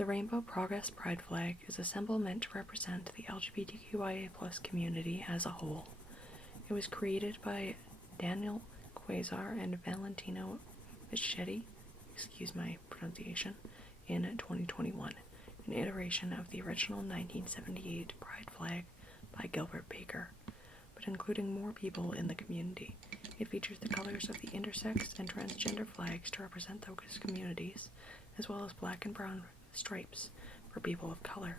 The Rainbow Progress Pride flag is a symbol meant to represent the LGBTQIA+ community as a whole. It was created by Daniel Quasar and Valentino Bichetti, excuse my pronunciation, in 2021, an iteration of the original 1978 Pride flag by Gilbert Baker, but including more people in the community. It features the colors of the intersex and transgender flags to represent those communities, as well as black and brown stripes for people of color.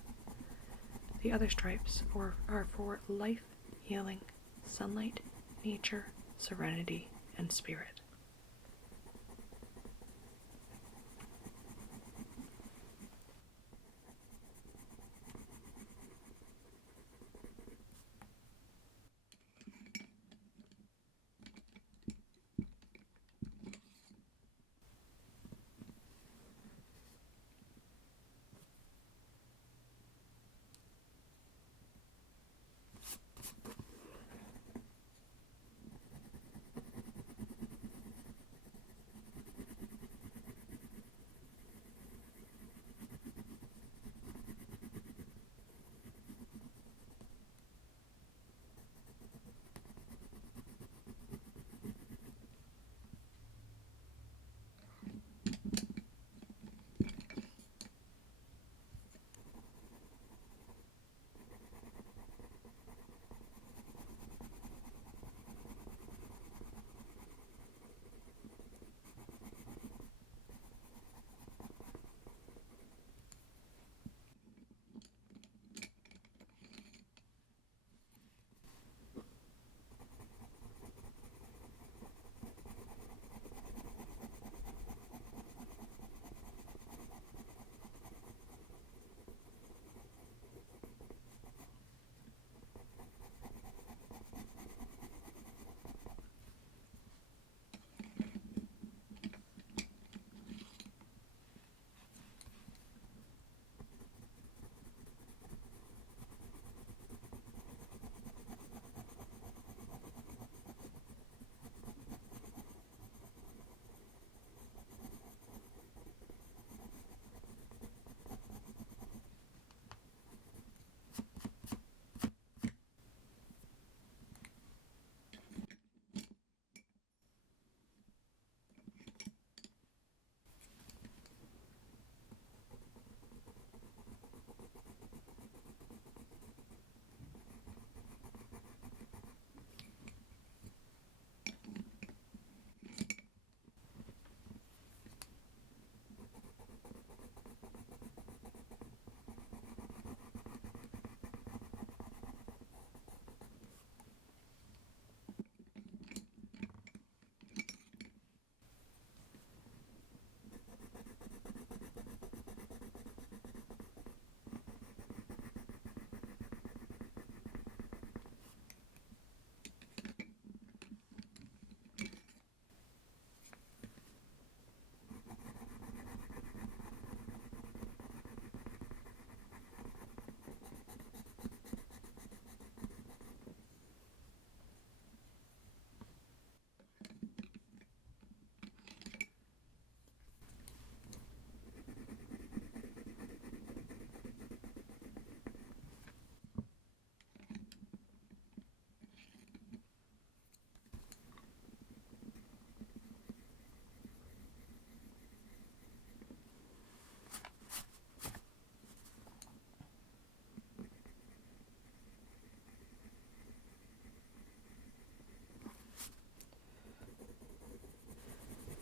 The other stripes are for life, healing, sunlight, nature, serenity, and spirit.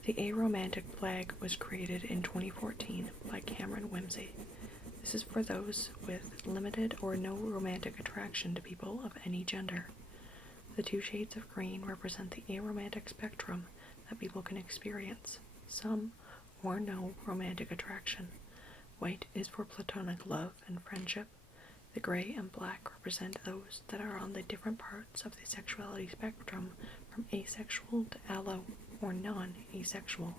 The aromantic flag was created in 2014 by Cameron Whimsy. This is for those with limited or no romantic attraction to people of any gender. The two shades of green represent the aromantic spectrum that people can experience, some or no romantic attraction. White is for platonic love and friendship. The gray and black represent those that are on the different parts of the sexuality spectrum from asexual to allo or non-asexual.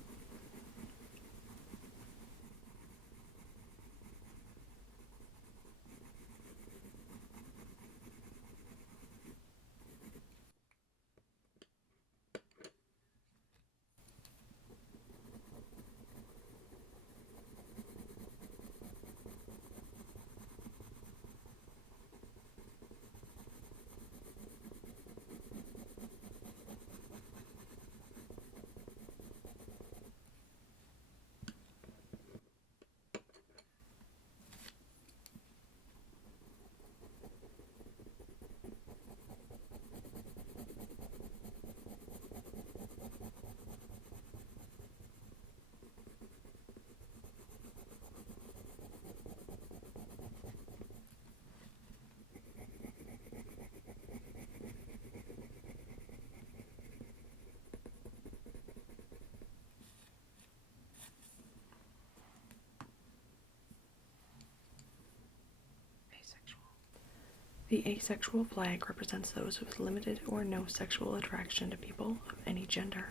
The asexual flag represents those with limited or no sexual attraction to people of any gender.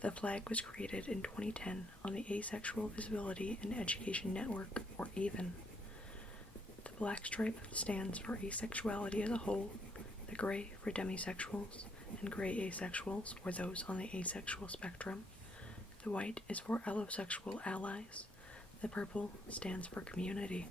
The flag was created in 2010 on the Asexual Visibility and Education Network, or AVEN. The black stripe stands for asexuality as a whole, the gray for demisexuals, and gray asexuals, or those on the asexual spectrum. The white is for allosexual allies. The purple stands for community.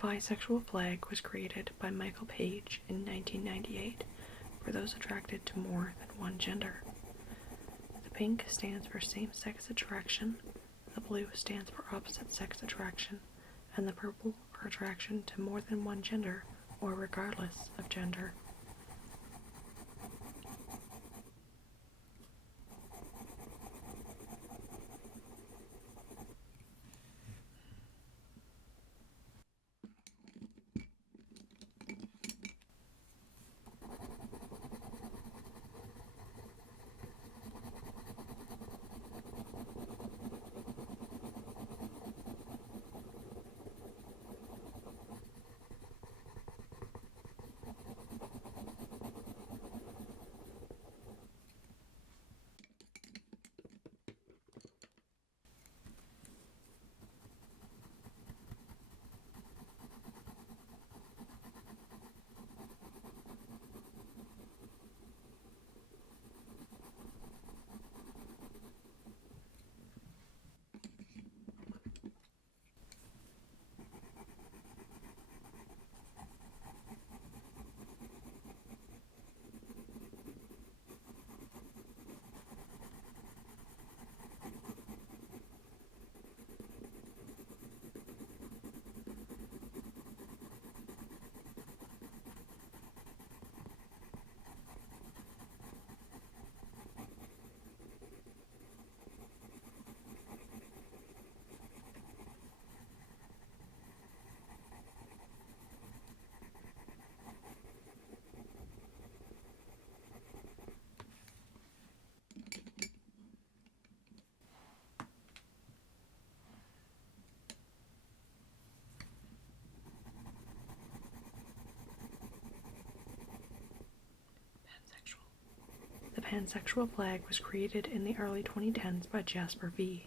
The bisexual flag was created by Michael Page in 1998 for those attracted to more than one gender. The pink stands for same-sex attraction, the blue stands for opposite-sex attraction, and the purple for attraction to more than one gender or regardless of gender. The pansexual flag was created in the early 2010s by Jasper V.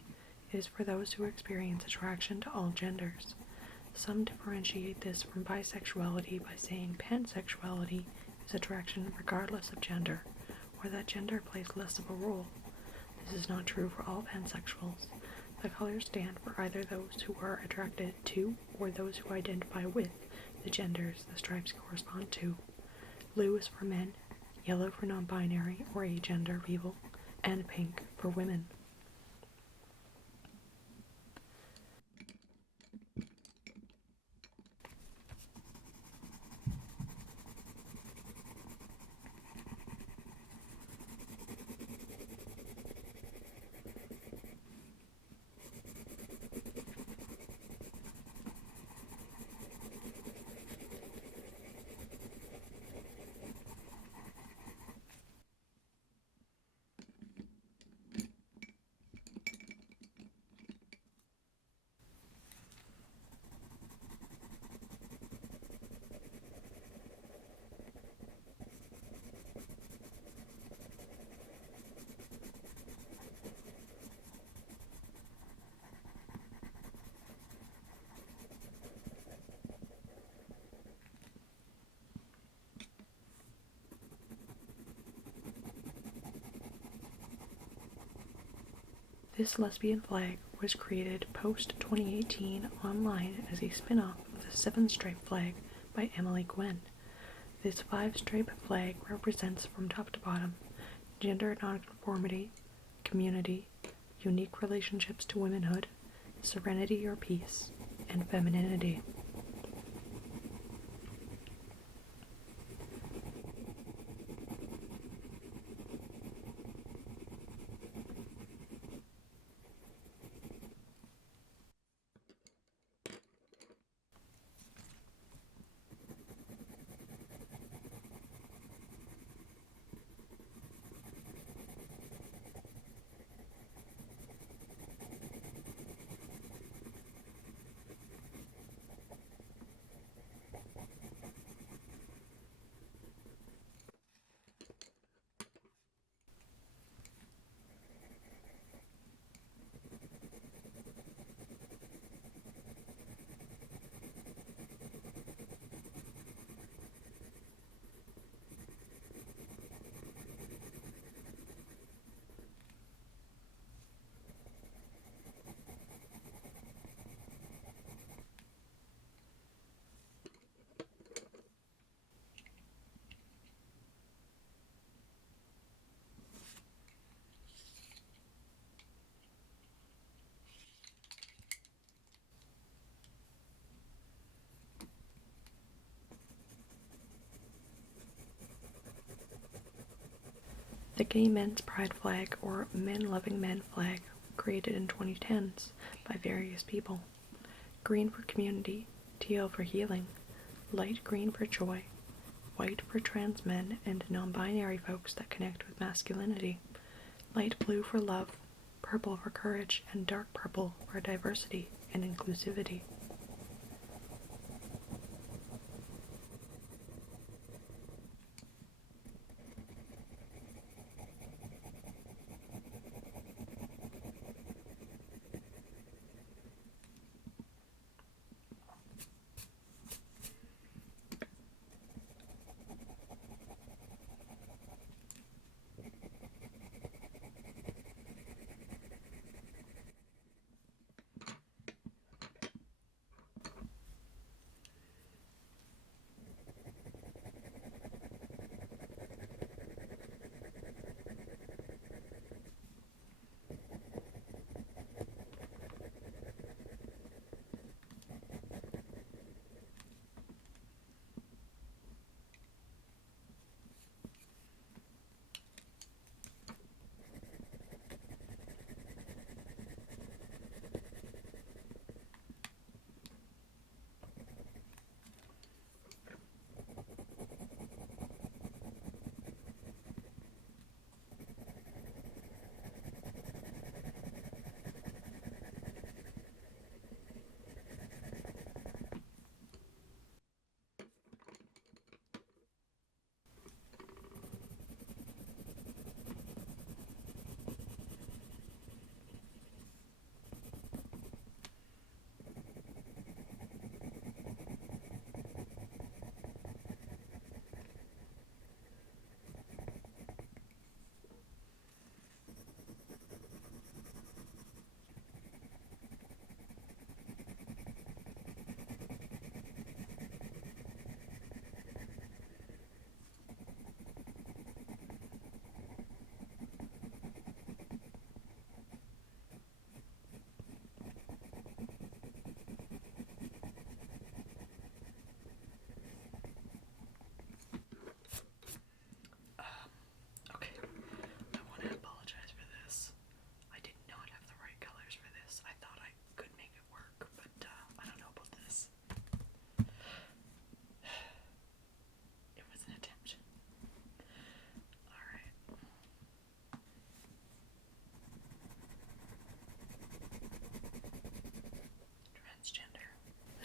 It is for those who experience attraction to all genders. Some differentiate this from bisexuality by saying pansexuality is attraction regardless of gender, or that gender plays less of a role. This is not true for all pansexuals. The colors stand for either those who are attracted to or those who identify with the genders the stripes correspond to. Blue is for men, yellow for non-binary or agender people, and pink for women. This lesbian flag was created post-2018 online as a spin-off of the seven-stripe flag by Emily Gwen. This five-stripe flag represents from top to bottom gender nonconformity, community, unique relationships to womanhood, serenity or peace, and femininity. The Gay Men's Pride flag, or Men Loving Men flag, created in 2010s by various people. Green for community, teal for healing, light green for joy, white for trans men and non-binary folks that connect with masculinity, light blue for love, purple for courage, and dark purple for diversity and inclusivity.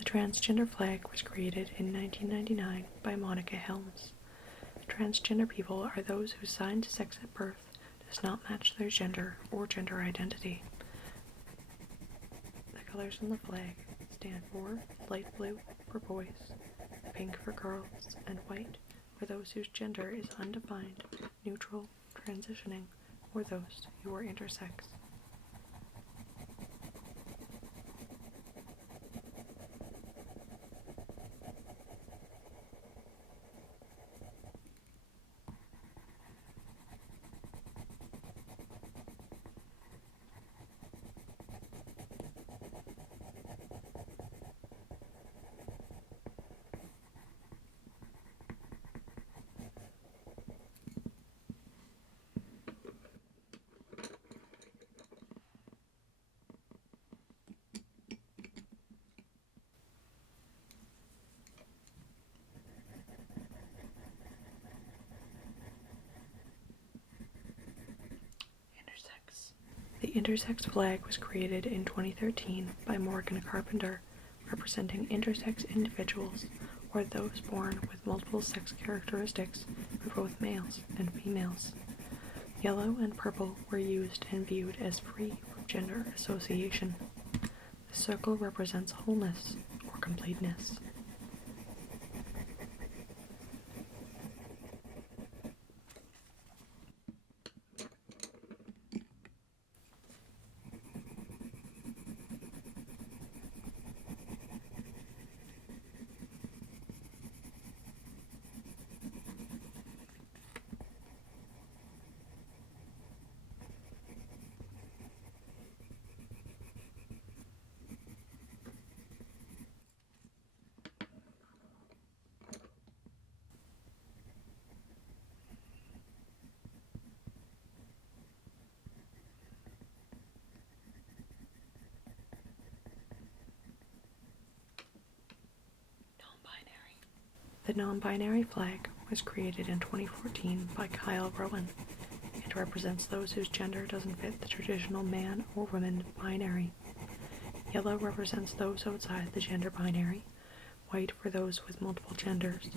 Transgender flag was created in 1999 by Monica Helms. Transgender people are those whose assigned sex at birth does not match their gender or gender identity. The colors on the flag stand for light blue for boys, pink for girls, and white for those whose gender is undefined, neutral, transitioning, or those who are intersex. The intersex flag was created in 2013 by Morgan Carpenter, representing intersex individuals or those born with multiple sex characteristics for both males and females. Yellow and purple were used and viewed as free from gender association. The circle represents wholeness or completeness. The non-binary flag was created in 2014 by Kyle Rowan. It represents those whose gender doesn't fit the traditional man or woman binary. Yellow represents those outside the gender binary, white for those with multiple genders,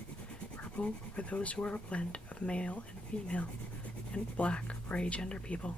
purple for those who are a blend of male and female, and black for agender people.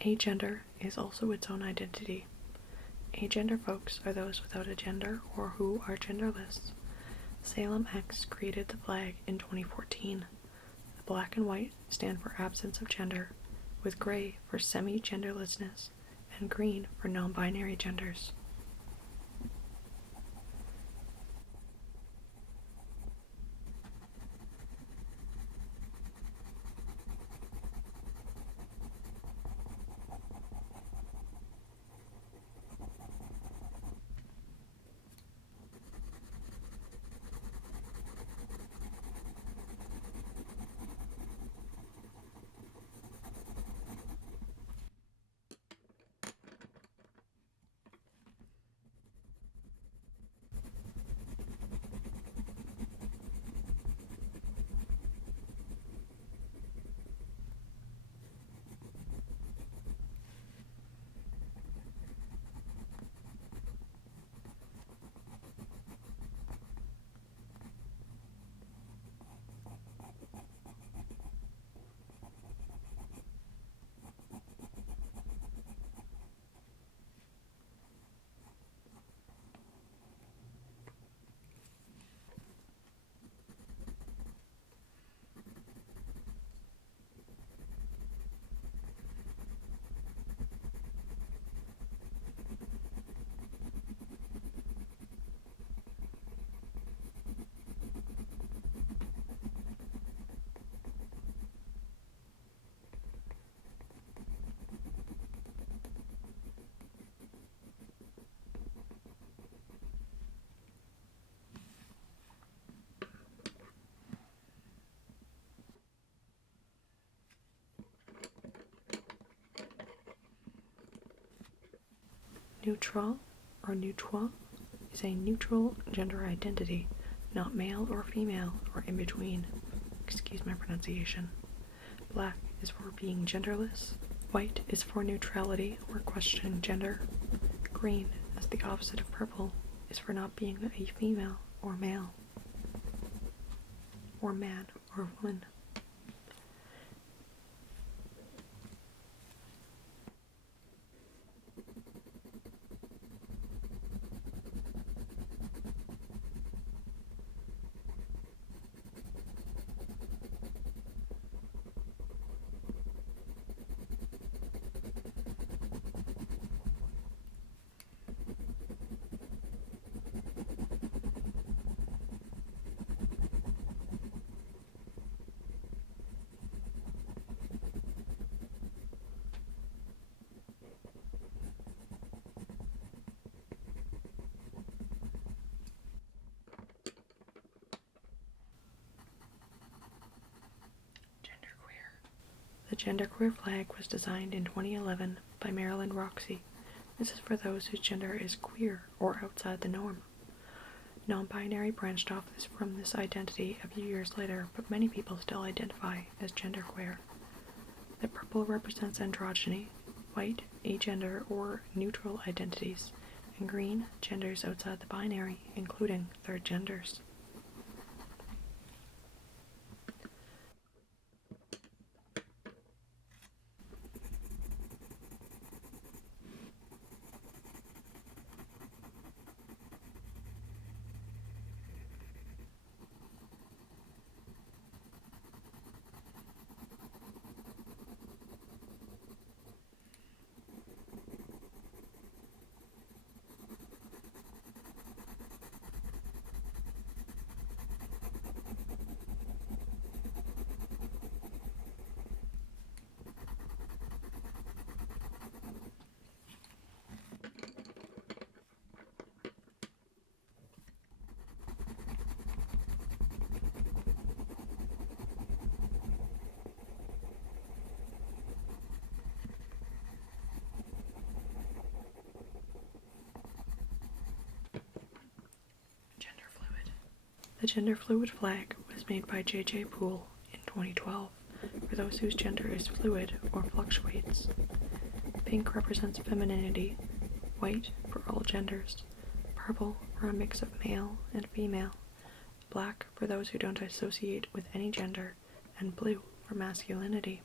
Agender is also its own identity. Agender folks are those without a gender or who are genderless. Salem X created the flag in 2014. The black and white stand for absence of gender, with gray for semi-genderlessness and green for non-binary genders. Neutral or neutral is a neutral gender identity, not male or female or in between. Excuse my pronunciation. Black is for being genderless. White is for neutrality or questioning gender. Green, as the opposite of purple, is for not being a female or male, or man or woman. The genderqueer flag was designed in 2011 by Marilyn Roxy. This is for those whose gender is queer or outside the norm. Non-binary branched off from this identity a few years later, but many people still identify as genderqueer. The purple represents androgyny, white, agender or neutral identities, and green, genders outside the binary, including third genders. The gender fluid flag was made by J.J. Poole in 2012 for those whose gender is fluid or fluctuates. Pink represents femininity, white for all genders, purple for a mix of male and female, black for those who don't associate with any gender, and blue for masculinity.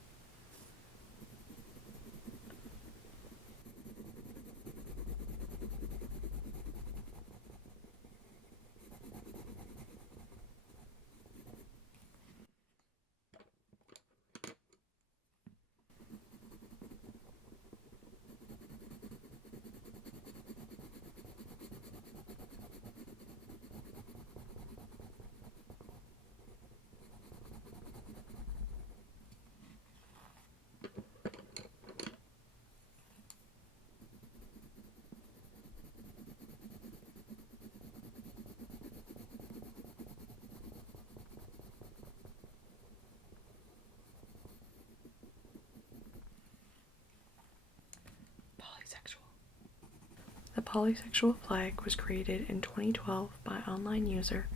The polysexual flag was created in 2012 by online user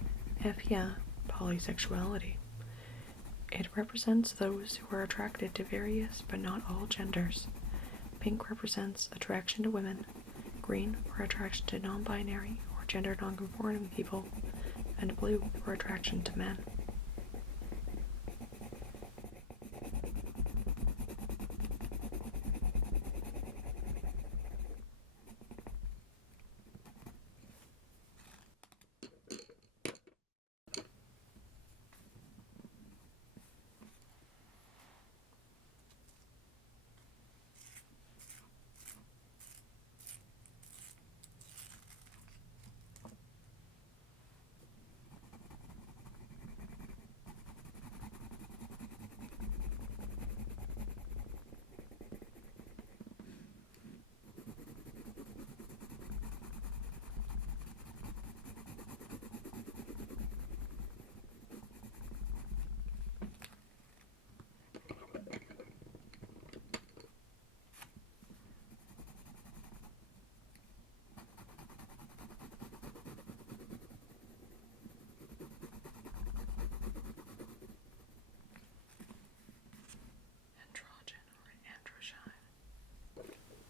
F. Polysexuality. It represents those who are attracted to various but not all genders. Pink represents attraction to women, green for attraction to non-binary or gender non-conforming people, and blue for attraction to men.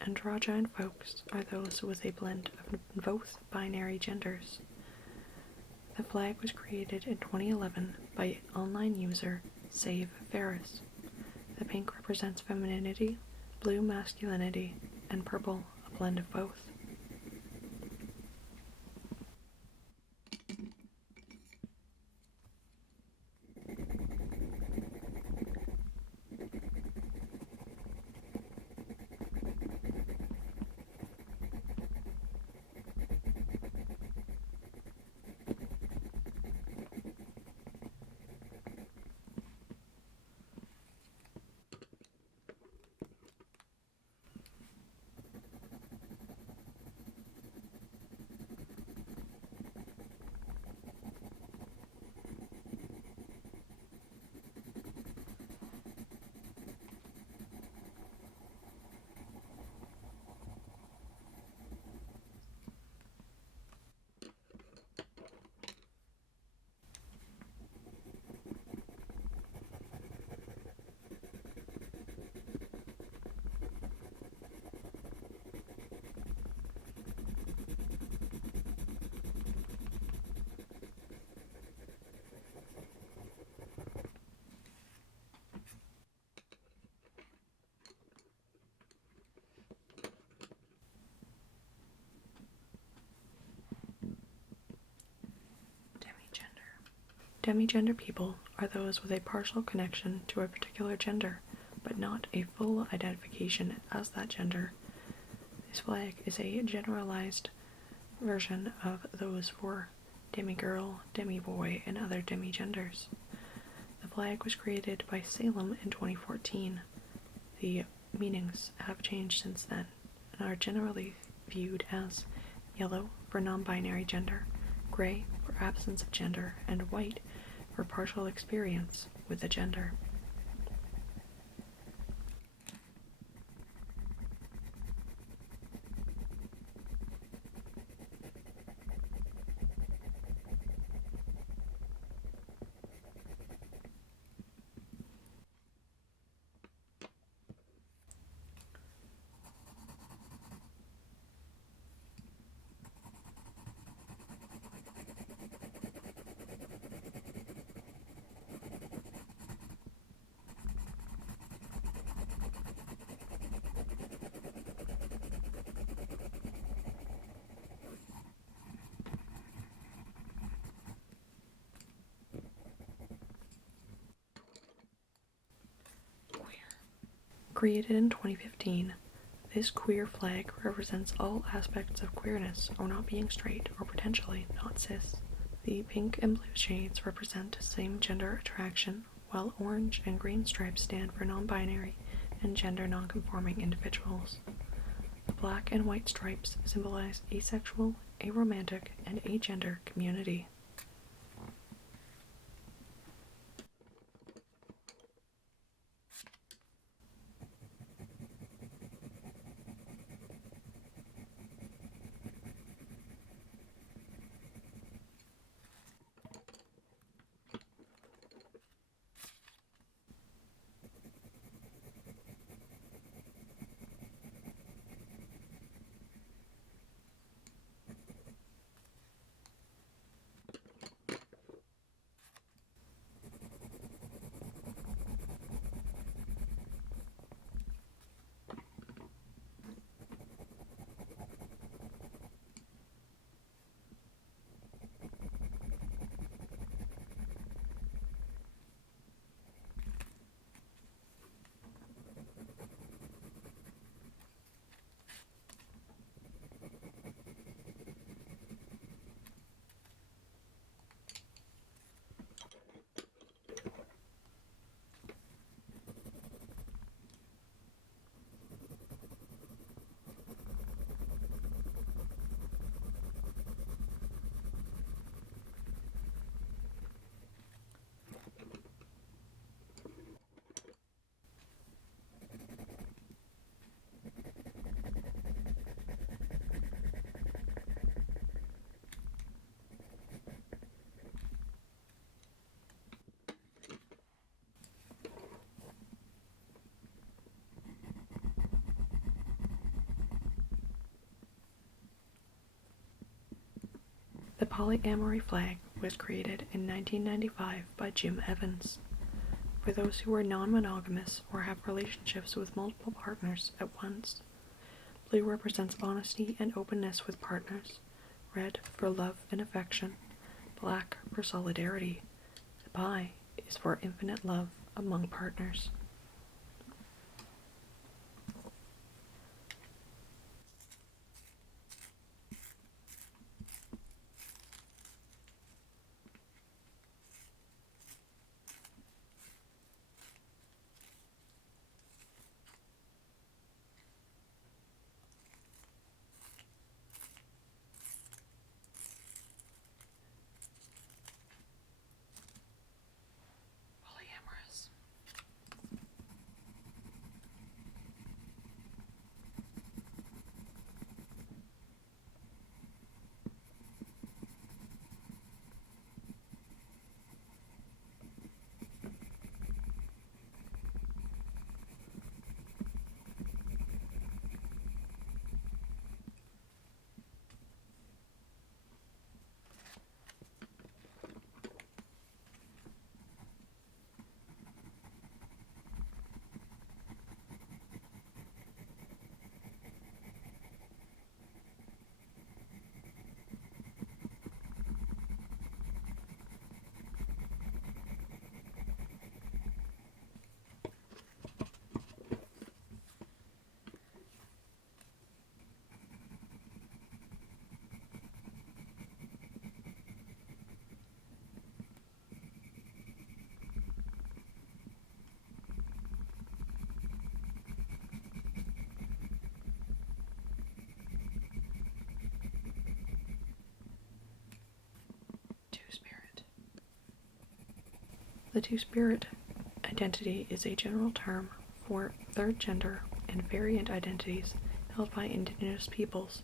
Androgyne folks are those with a blend of both binary genders. The flag was created in 2011 by online user Save Ferris. The pink represents femininity, blue masculinity, and purple a blend of both. Demigender people are those with a partial connection to a particular gender, but not a full identification as that gender. This flag is a generalized version of those for demigirl, demiboy, and other demigenders. The flag was created by Salem in 2014. The meanings have changed since then and are generally viewed as yellow for non-binary gender, gray for absence of gender, and white for partial experience with a gender. Created in 2015, this queer flag represents all aspects of queerness or not being straight or potentially not cis. The pink and blue shades represent same-gender attraction, while orange and green stripes stand for non-binary and gender non-conforming individuals. The black and white stripes symbolize asexual, aromantic, and agender community. The polyamory flag was created in 1995 by Jim Evans. For those who are non-monogamous or have relationships with multiple partners at once. Blue represents honesty and openness with partners. Red for love and affection. Black for solidarity. The pie is for infinite love among partners. Polyamorous. Two-spirit. The two-spirit identity is a general term for third gender and variant identities held by indigenous peoples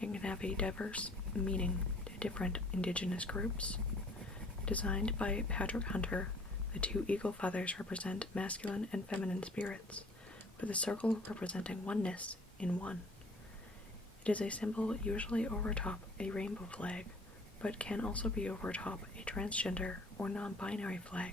and can have a diverse meaning to different indigenous groups. Designed by Patrick Hunter, the two eagle feathers represent masculine and feminine spirits, with a circle representing oneness in one. It is a symbol usually overtop a rainbow flag, but can also be overtop a transgender or non-binary flag.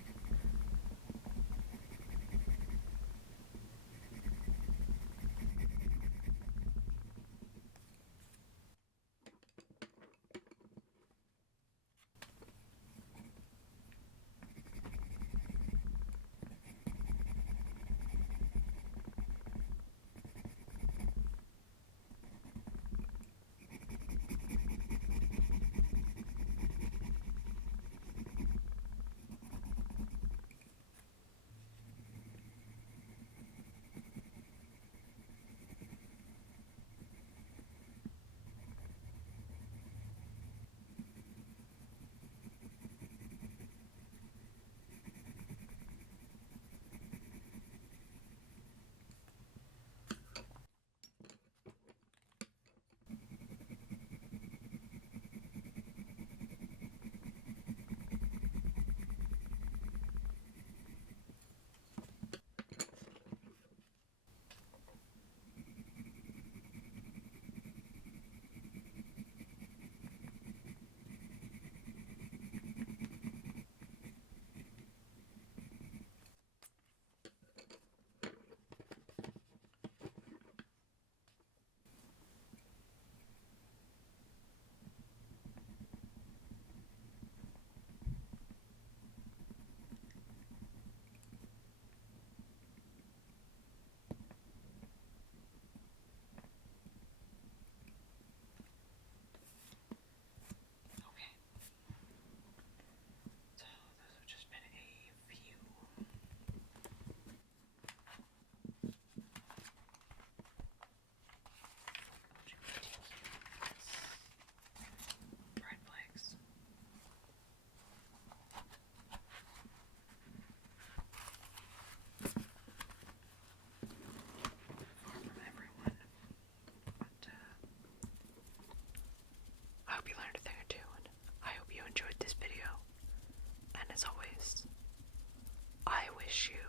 As always, I wish you